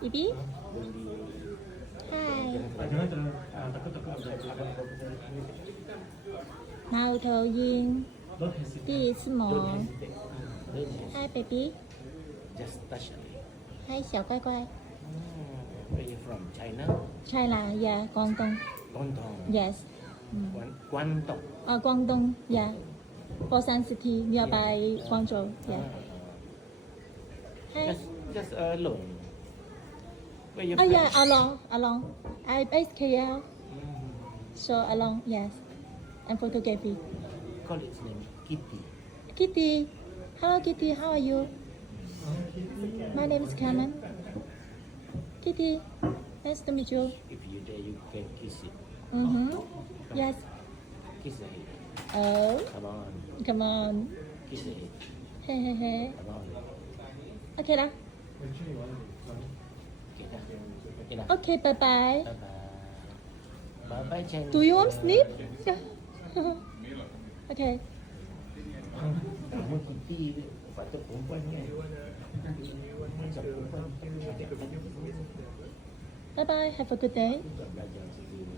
Baby? Hi. Màu thầu yên. Đi是么 Hi baby. Just touch it. Hi 小乖乖。 Where you from? China? China, yeah, Guangdong. Guangdong. Yes. Guangdong. Guangdong, yeah. Foshan City, nearby Guangzhou, yeah. Hi. Just alone. Where you Oh from? yeah, along. I base KL, so along, yes. And photography. Call its name Kitty. Kitty, hello Kitty, how are you? My name is Carmen. Kitty, nice to meet you. If you dare, you can kiss it. Yes. Kiss the head. Oh, Come on. come on. Kiss the head. Hey. Come on. Okay lah. Okay dah. Okay dah. Okay, bye bye. Bye bye. Bye bye Chinese. Do you want sleep? Yeah. Okay. Kamu Kitty, patut perempuan kan? Macam perempuan. Bye bye. Have a good day. Belajar sendiri.